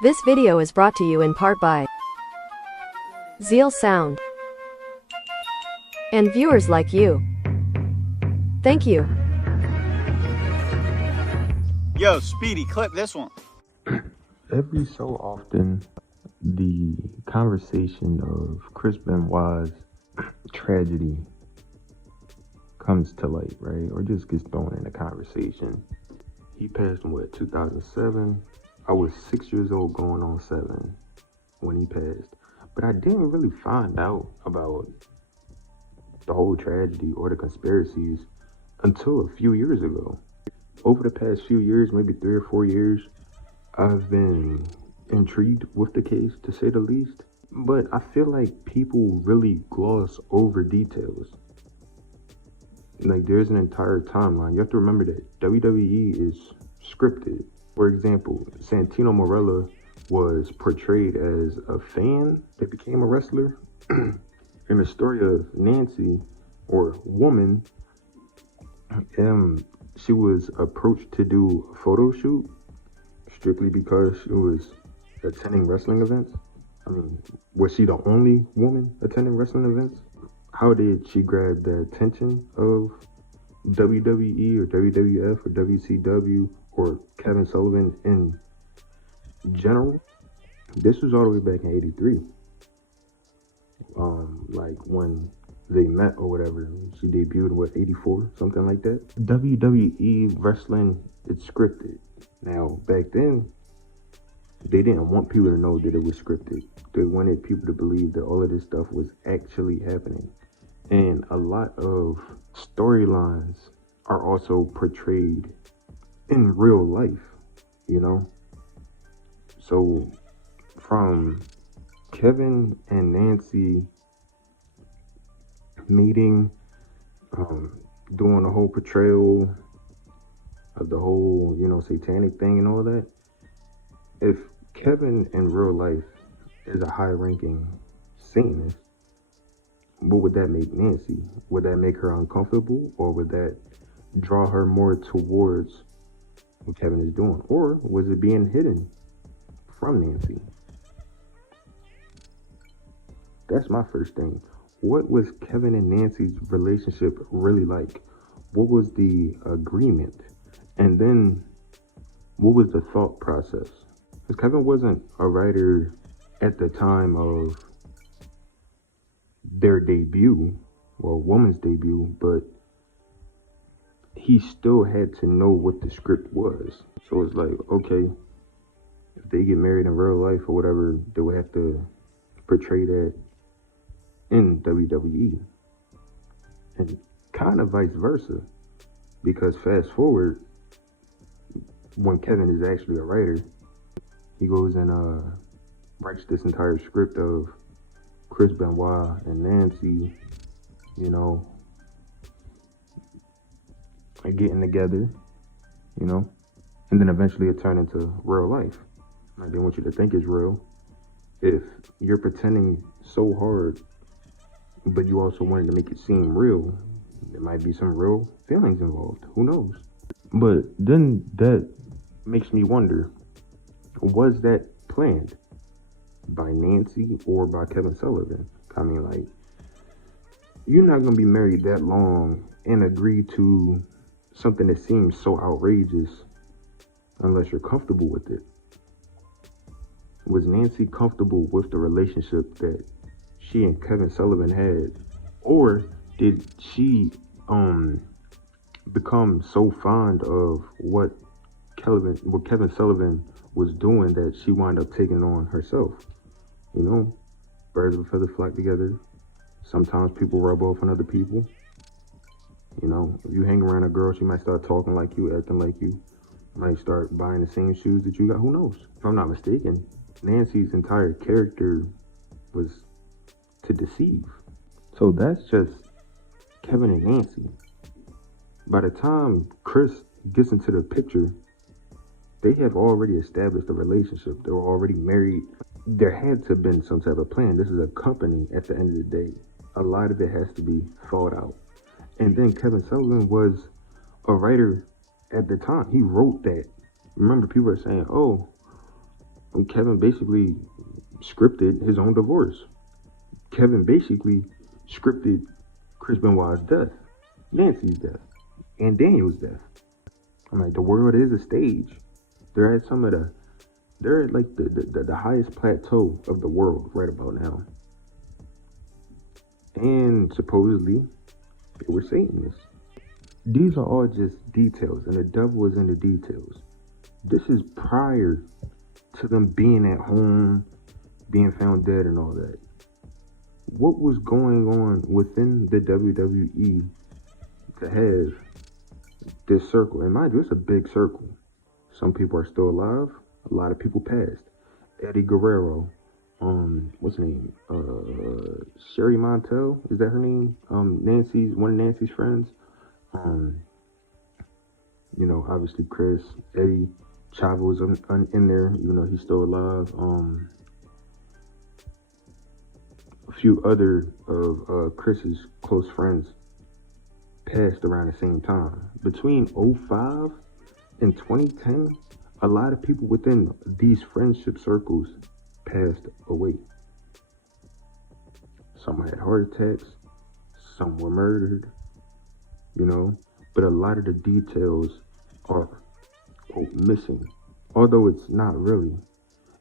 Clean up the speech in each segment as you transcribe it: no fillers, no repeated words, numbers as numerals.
This video is brought to you in part by Zeal Sound and viewers like you. Thank you. Yo, Speedy, clip this one. Every so often, the conversation of Chris Benoit's tragedy comes to light, right? Or just gets thrown in the conversation. He passed in, 2007? I was 6 years old going on 7 when he passed. But I didn't really find out about the whole tragedy or the conspiracies until a few years ago. Over the past few years, maybe 3 or 4 years, I've been intrigued with the case, to say the least. But I feel like people really gloss over details. Like, there's an entire timeline. You have to remember that WWE is scripted. For example, Santino Marella was portrayed as a fan that became a wrestler. In the story of Nancy, or Woman, she was approached to do a photo shoot strictly because she was attending wrestling events. I mean, was she the only woman attending wrestling events? How did she grab the attention of WWE or WWF or WCW or Kevin Sullivan in general? This was all the way back in '83. Like when they met or whatever. She debuted in '84, something like that. WWE wrestling, it's scripted. Now, back then, they didn't want people to know that it was scripted. They wanted people to believe that all of this stuff was actually happening. And a lot of storylines are also portrayed in real life, you know? So from Kevin and Nancy meeting, doing the whole portrayal of the whole, satanic thing and all that, if Kevin in real life is a high-ranking Satanist, what would that make Nancy? Would that make her uncomfortable, or would that draw her more towards what Kevin is doing? Or was it being hidden from Nancy? That's my first thing. What was Kevin and Nancy's relationship really like? What was the agreement? And then what was the thought process? Because Kevin wasn't a writer at the time of their debut, well, Woman's debut, but he still had to know what the script was. So it's like, okay, if they get married in real life or whatever, they would have to portray that in WWE. And kind of vice versa. Because fast forward, when Kevin is actually a writer, he goes and writes this entire script of Chris Benoit and Nancy, getting together, and then eventually it turned into real life. I didn't want you to think it's real. If you're pretending so hard, but you also wanted to make it seem real, there might be some real feelings involved. Who knows? But then that makes me wonder, was that planned by Nancy or by Kevin Sullivan? I mean, like, you're not going to be married that long and agree to something that seems so outrageous unless you're comfortable with it. Was Nancy comfortable with the relationship that she and Kevin Sullivan had? Or did she become so fond of what Kevin Sullivan was doing that she wound up taking on herself? Birds of a feather flock together. Sometimes people rub off on other people. If you hang around a girl, she might start talking like you, acting like you, might start buying the same shoes that you got. Who knows? If I'm not mistaken, Nancy's entire character was to deceive. So that's just Kevin and Nancy. By the time Chris gets into the picture, they have already established a relationship. They were already married. There had to have been some type of plan. This is a company at the end of the day. A lot of it has to be thought out. And then Kevin Sullivan was a writer at the time. He wrote that. Remember, people are saying, oh, Kevin basically scripted his own divorce. Kevin basically scripted Chris Benoit's death, Nancy's death, and Daniel's death. I'm like, the world is a stage. They're at they're at like the highest plateau of the world right about now. And supposedly, they were Satanists. These are all just details, and the devil is in the details. This is prior to them being at home, being found dead and all that. What was going on within the WWE to have this circle? And mind you, it's a big circle. Some people are still alive. A lot of people passed. Eddie Guerrero, what's her name? Sherry Montel, is that her name? One of Nancy's friends. Obviously Chris, Eddie, Chavo was in there, even though he's still alive. A few other of Chris's close friends passed around the same time. Between 2005 and 2010, a lot of people within these friendship circles passed away. Some had heart attacks, some were murdered, but a lot of the details are, quote, missing. Although it's not really.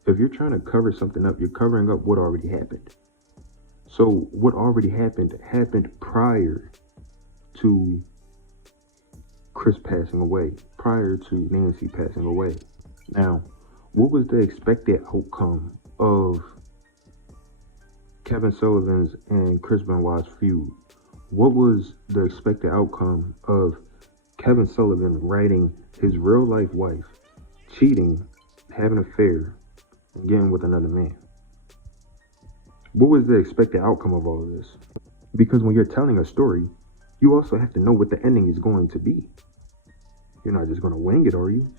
If you're trying to cover something up, you're covering up what already happened. So what already happened prior to Chris passing away, prior to Nancy passing away. Now, what was the expected outcome of Kevin Sullivan's and Chris Benoit's feud? What was the expected outcome of Kevin Sullivan writing his real life wife, cheating, having an affair, and getting with another man? What was the expected outcome of all of this? Because when you're telling a story, you also have to know what the ending is going to be. You're not just going to wing it, are you?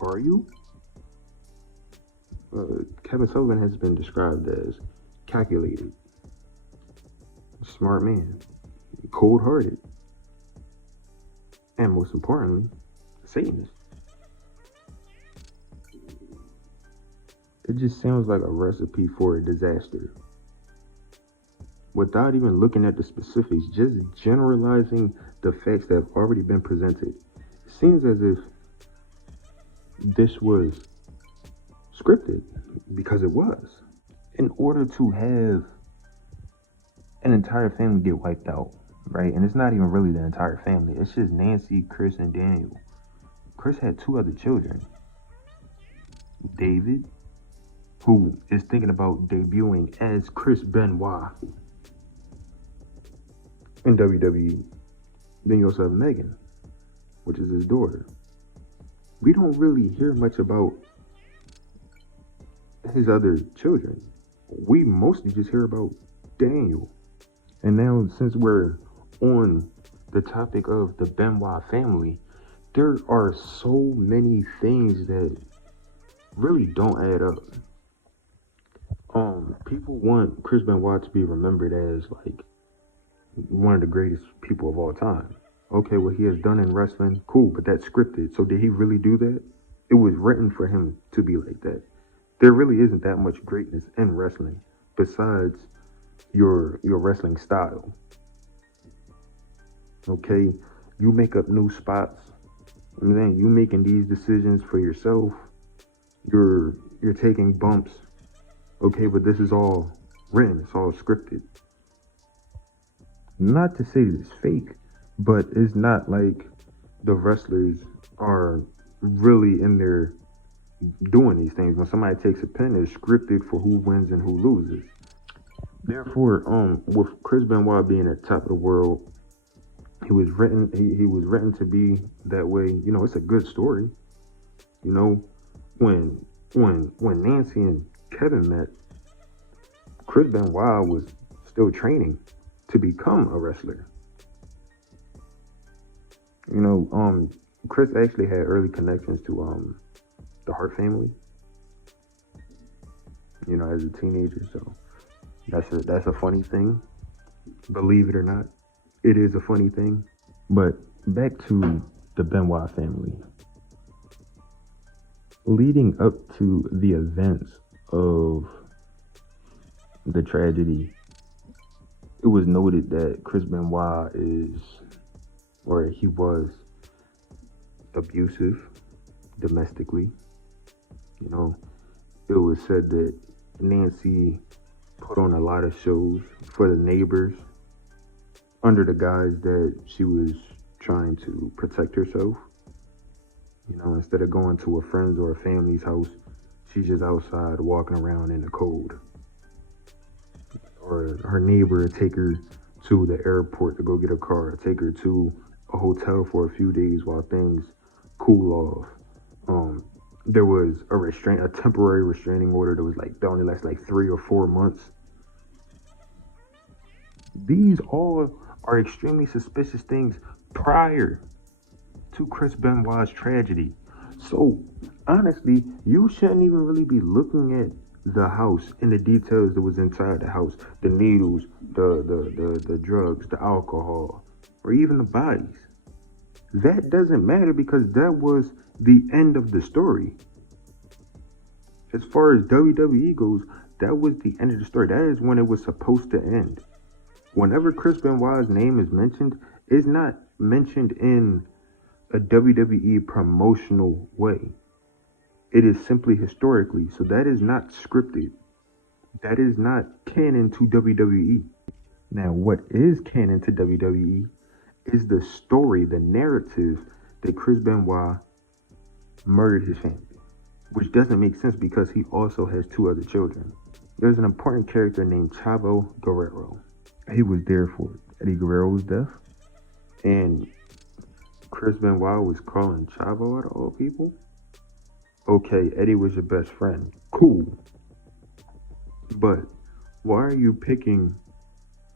Are you? Kevin Sullivan has been described as calculated, smart man, cold-hearted, and most importantly, Satanist. It just sounds like a recipe for a disaster. Without even looking at the specifics, just generalizing the facts that have already been presented, it seems as if this was scripted, because it was. In order to have an entire family get wiped out, right? And it's not even really the entire family. It's just Nancy, Chris, and Daniel. Chris had 2 other children. David, who is thinking about debuting as Chris Benoit in WWE. Then you also have Megan, which is his daughter. We don't really hear much about his other children. We mostly just hear about Daniel. And now, since we're on the topic of the Benoit family, there are so many things that really don't add up. People want Chris Benoit to be remembered as like one of the greatest people of all time. Okay, what he has done in wrestling, cool, but that's scripted. So did he really do that? It was written for him to be like that. There really isn't that much greatness in wrestling besides your wrestling style. Okay, you make up new spots. And then you making these decisions for yourself. You're taking bumps. Okay, but this is all written. It's all scripted. Not to say it's fake, but it's not like the wrestlers are really in there doing these things. When somebody takes a pin, it's scripted for who wins and who loses. Therefore, with Chris Benoit being at the top of the world, he was written to be that way. It's a good story. When Nancy and Kevin met, Chris Benoit was still training to become a wrestler. Chris actually had early connections to the Hart family, as a teenager. So that's a funny thing. Believe it or not, it is a funny thing. But back to the Benoit family. Leading up to the events of the tragedy, it was noted that Chris Benoit he was abusive domestically. You know, it was said that Nancy put on a lot of shows for the neighbors under the guise that she was trying to protect herself. You know, instead of going to a friend's or a family's house, she's just outside walking around in the cold. Or her neighbor would take her to the airport to go get a car, or take her to a hotel for a few days while things cool off. There was a temporary restraining order that only lasted like 3 or 4 months. These all are extremely suspicious things prior to Chris Benoit's tragedy. So honestly, you shouldn't even really be looking at the house and the details that was inside the house, the needles, the drugs, the alcohol, or even the bodies. That doesn't matter because that was the end of the story. As far as WWE goes, that was the end of the story. That is when it was supposed to end. Whenever Chris Benoit's name is mentioned, it's not mentioned in a WWE promotional way. It is simply historically. So that is not scripted. That is not canon to WWE. Now, what is canon to WWE is the story, the narrative that Chris Benoit murdered his family, which doesn't make sense because he also has 2 other children. There's an important character named Chavo Guerrero. He was there for Eddie Guerrero's death, and Chris Benoit was calling Chavo out of all people. Okay, Eddie was your best friend. Cool. But why are you picking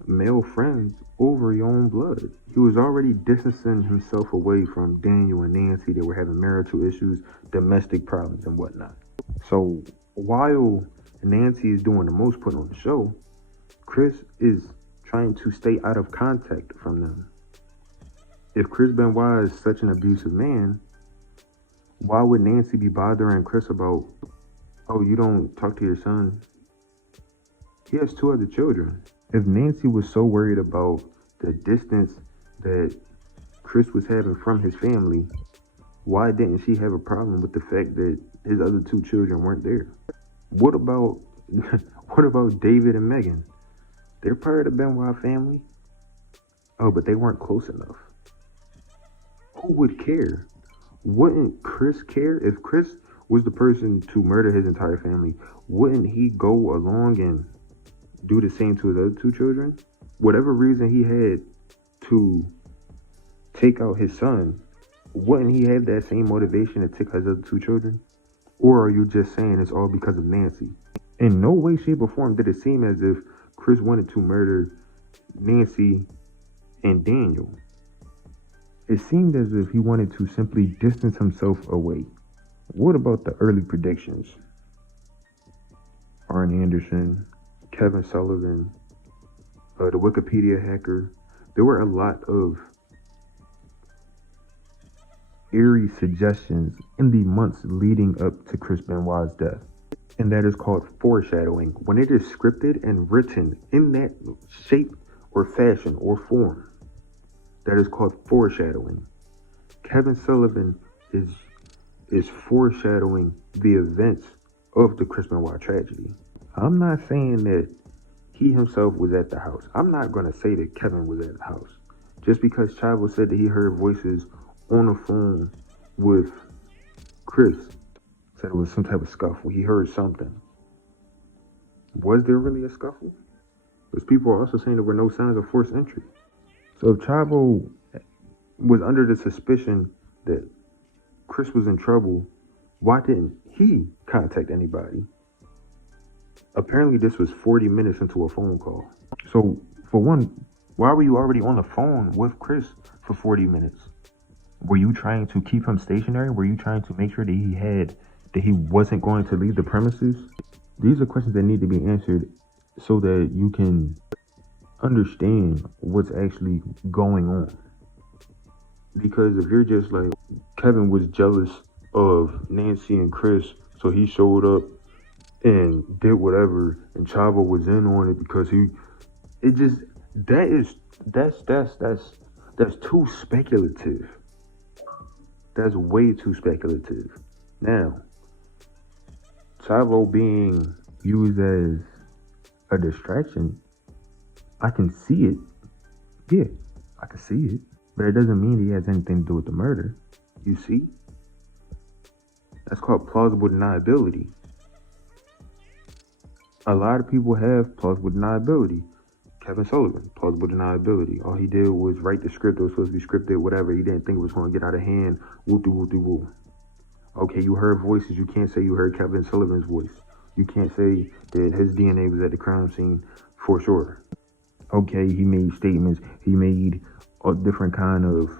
male friends over your own blood? He was already distancing himself away from Daniel and Nancy. They were having marital issues, domestic problems, and whatnot. So while Nancy is doing the most put on the show, Chris is trying to stay out of contact from them. If Chris Benoit is such an abusive man, why would Nancy be bothering Chris about, oh, you don't talk to your son? He has 2 other children. If Nancy was so worried about the distance that Chris was having from his family, why didn't she have a problem with the fact that his other 2 children weren't there? What about David and Megan? They're part of the Benoit family. Oh, but they weren't close enough. Who would care? Wouldn't Chris care? If Chris was the person to murder his entire family, wouldn't he go along and do the same to his other 2 children? Whatever reason he had to take out his son, wouldn't he have that same motivation to take his other 2 children? Or are you just saying it's all because of Nancy? In no way, shape, or form did it seem as if Chris wanted to murder Nancy and Daniel. It seemed as if he wanted to simply distance himself away. What about the early predictions? Arn Anderson, Kevin Sullivan, the Wikipedia hacker. There were a lot of eerie suggestions in the months leading up to Chris Benoit's death. And that is called foreshadowing. When it is scripted and written in that shape or fashion or form, that is called foreshadowing. Kevin Sullivan is foreshadowing the events of the Chris Benoit tragedy. I'm not saying that he himself was at the house. I'm not going to say that Kevin was at the house. Just because Chavo said that he heard voices on the phone with Chris, said it was some type of scuffle. He heard something. Was there really a scuffle? Because people are also saying there were no signs of forced entry. So if Chavo was under the suspicion that Chris was in trouble, why didn't he contact anybody? Apparently this was 40 minutes into a phone call. So for one, why were you already on the phone with Chris for 40 minutes? Were you trying to keep him stationary? Were you trying to make sure that he wasn't going to leave the premises? These are questions that need to be answered so that you can understand what's actually going on. Because if you're just like, Kevin was jealous of Nancy and Chris, so he showed up and did whatever, and Chavo was in on it because it just, that is, that's too speculative. That's way too speculative. Now, Chavo being used as a distraction, I can see it. Yeah, I can see it. But it doesn't mean he has anything to do with the murder. You see? That's called plausible deniability. A lot of people have plausible deniability. Kevin Sullivan, plausible deniability. All he did was write the script. It was supposed to be scripted, whatever. He didn't think it was going to get out of hand. Woo-doo-woo-doo-woo. Okay, you heard voices. You can't say you heard Kevin Sullivan's voice. You can't say that his DNA was at the crime scene for sure. Okay, he made statements. He made a different kind of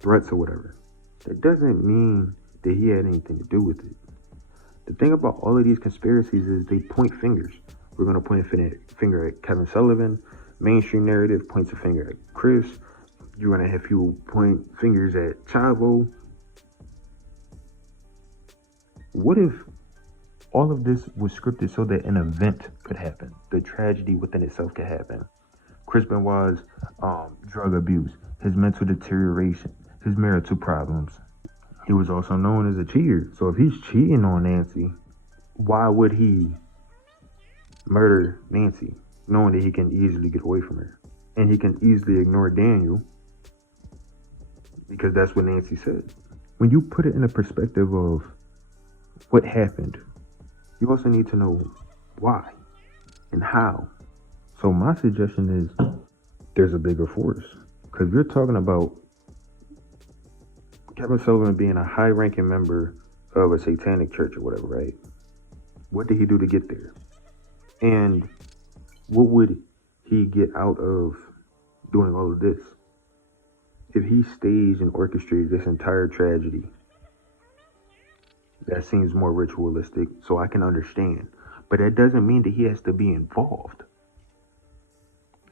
threats or whatever. That doesn't mean that he had anything to do with it. The thing about all of these conspiracies is they point fingers. We're going to point a finger at Kevin Sullivan. Mainstream narrative points a finger at Chris. You're going to have people point fingers at Chavo. What if all of this was scripted so that an event could happen? The tragedy within itself could happen. Chris Benoit's drug abuse, his mental deterioration, his marital problems. He was also known as a cheater. So if he's cheating on Nancy, why would he murder Nancy, knowing that he can easily get away from her? And he can easily ignore Daniel, because that's what Nancy said. When you put it in a perspective of what happened, you also need to know why and how. So my suggestion is there's a bigger force. Because you're talking about Kevin Sullivan being a high-ranking member of a satanic church or whatever, right? What did he do to get there? And what would he get out of doing all of this? If he staged and orchestrated this entire tragedy, that seems more ritualistic, so I can understand. But that doesn't mean that he has to be involved.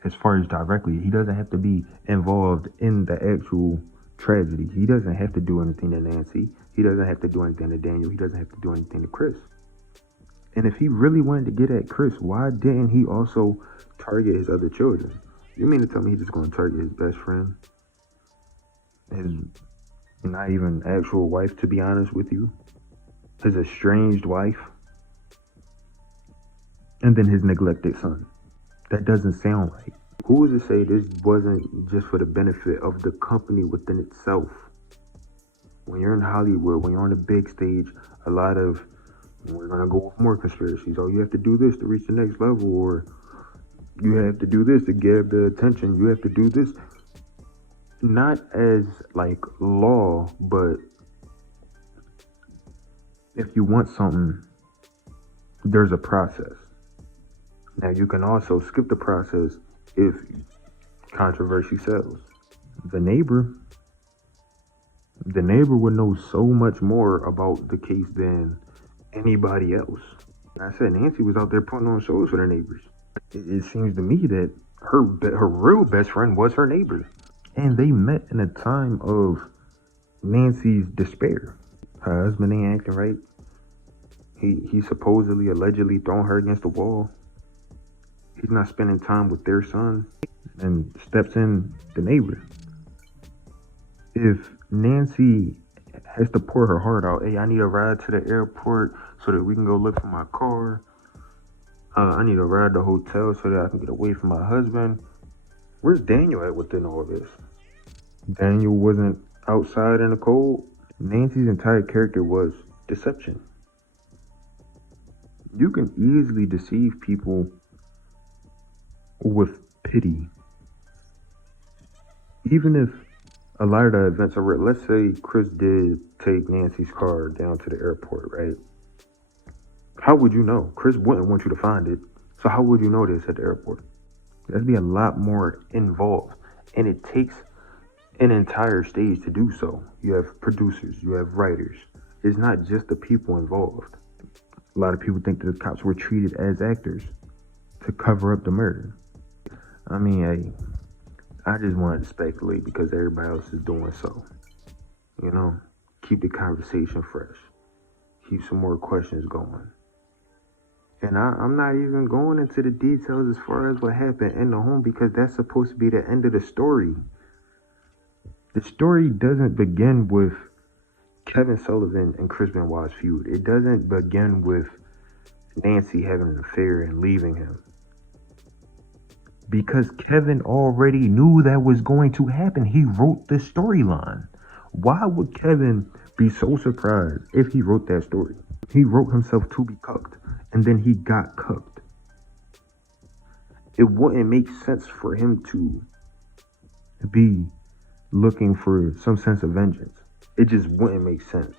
As far as directly, he doesn't have to be involved in the actual tragedy. He doesn't have to do anything to Nancy. He doesn't have to do anything to Daniel. He doesn't have to do anything to Chris. And if he really wanted to get at Chris, why didn't he also target his other children? You mean to tell me he's just going to target his best friend? His not even actual wife, to be honest with you? His estranged wife? And then his neglected son? That doesn't sound right. Who is to say this wasn't just for the benefit of the company within itself? When you're in Hollywood, when you're on the big stage, a lot of, we're going to go with more conspiracies. Oh, you have to do this to reach the next level, or you have to do this to get the attention. You have to do this. Not as like law, but if you want something, there's a process. Now, you can also skip the process if controversy sells. The neighbor would know so much more about the case than anybody else. I said Nancy was out there putting on shows for the neighbors. It seems to me that her real best friend was her neighbor. And they met in a time of Nancy's despair. Her husband ain't acting right. He supposedly, allegedly throwing her against the wall. He's not spending time with their son, and steps in the neighbor. If Nancy has to pour her heart out, hey, I need a ride to the airport so that we can go look for my car. I need a ride to the hotel so that I can get away from my husband. Where's Daniel at within all this? Daniel wasn't outside in the cold. Nancy's entire character was deception. You can easily deceive people with pity. Even if a lot of the events are real. Let's say Chris did take Nancy's car down to the airport, right? How would you know? Chris wouldn't want you to find it. So how would you know this at the airport? There'd be a lot more involved. And it takes an entire stage to do so. You have producers, you have writers. It's not just the people involved. A lot of people think that the cops were treated as actors to cover up the murder. I mean, hey, I just wanted to speculate because everybody else is doing so. You know, keep the conversation fresh, keep some more questions going. And I'm not even going into the details as far as what happened in the home, because that's supposed to be the end of the story. The story doesn't begin with Kevin Sullivan and Chris Benoit's feud. It doesn't begin with Nancy having an affair and leaving him. Because Kevin already knew that was going to happen. He wrote the storyline. Why would Kevin be so surprised if he wrote that story? He wrote himself to be cucked, and then he got cucked. It wouldn't make sense for him to be looking for some sense of vengeance. It just wouldn't make sense.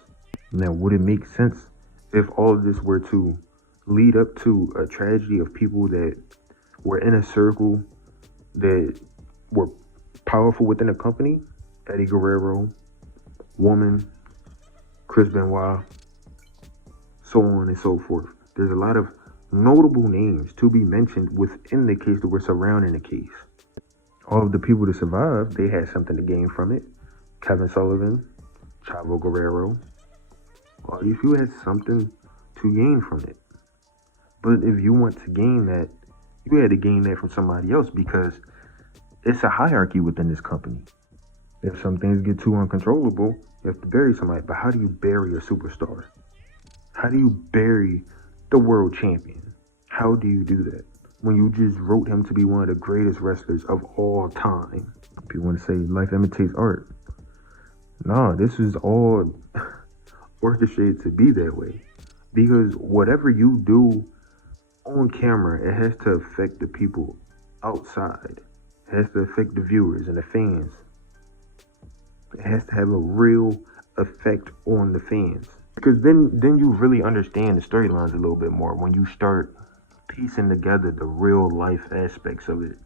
Now, would it make sense if all of this were to lead up to a tragedy of people that were in a circle that were powerful within a company? Eddie Guerrero, Woman, Chris Benoit, so on and so forth. There's a lot of notable names to be mentioned within the case that were surrounding the case. All of the people that survived, they had something to gain from it. Kevin Sullivan, Chavo Guerrero, all these people had something to gain from it. But if you want to gain that, you had to gain that from somebody else, because it's a hierarchy within this company. If some things get too uncontrollable, you have to bury somebody. But how do you bury a superstar? How do you bury the world champion? How do you do that when you just wrote him to be one of the greatest wrestlers of all time? People want to say life imitates art. No, this is all orchestrated to be that way. Because whatever you do on camera, it has to affect the people outside. It has to affect the viewers and the fans. It has to have a real effect on the fans. Because then you really understand the storylines a little bit more when you start piecing together the real life aspects of it.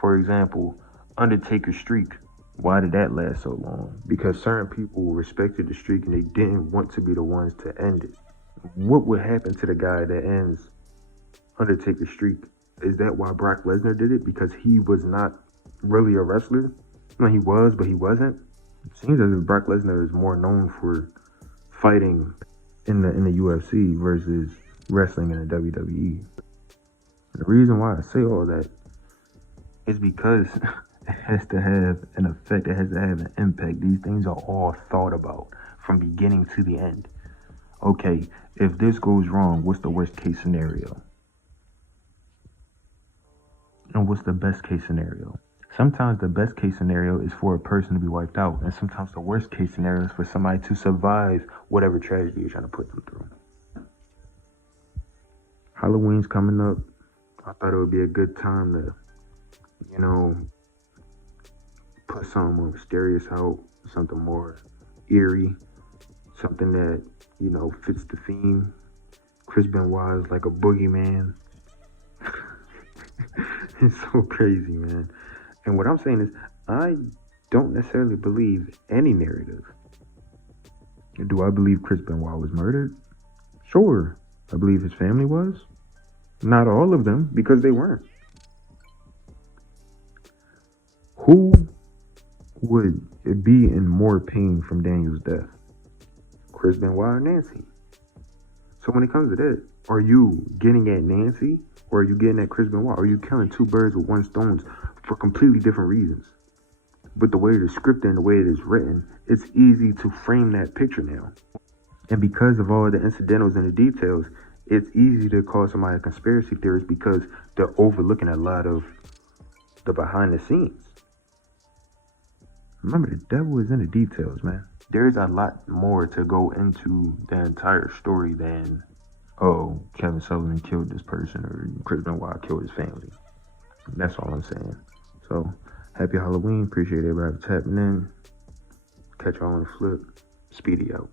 For example, Undertaker's streak. Why did that last so long? Because certain people respected the streak and they didn't want to be the ones to end it. What would happen to the guy that ends Undertaker's streak? Is that why Brock Lesnar did it? Because he was not really a wrestler? No, he was, but he wasn't. It seems as if Brock Lesnar is more known for fighting in the UFC versus wrestling in the WWE. The reason why I say all that is because it has to have an effect. It has to have an impact. These things are all thought about from beginning to the end. Okay, if this goes wrong, what's the worst case scenario? And what's the best case scenario? Sometimes the best case scenario is for a person to be wiped out. And sometimes the worst case scenario is for somebody to survive whatever tragedy you're trying to put them through. Halloween's coming up. I thought it would be a good time to, put something more mysterious out, something more eerie, something that, fits the theme. Chris Benoit is like a boogeyman. It's so crazy, man. And what I'm saying is, I don't necessarily believe any narrative. Do I believe Chris Benoit was murdered? Sure. I believe his family was. Not all of them, because they weren't. Who would be in more pain from Daniel's death? Chris Benoit or Nancy? So when it comes to that, are you getting at Nancy or are you getting at Chris Benoit? Are you killing two birds with one stone for completely different reasons? But the way it is scripted and the way it is written, it's easy to frame that picture now. And because of all the incidentals and the details, it's easy to call somebody a conspiracy theorist because they're overlooking a lot of the behind the scenes. Remember, the devil is in the details, man. There's a lot more to go into the entire story than, oh, Kevin Sullivan killed this person or Chris Benoit killed his family. That's all I'm saying. So, happy Halloween. Appreciate everybody tapping in. Catch y'all on the flip. Speedy out.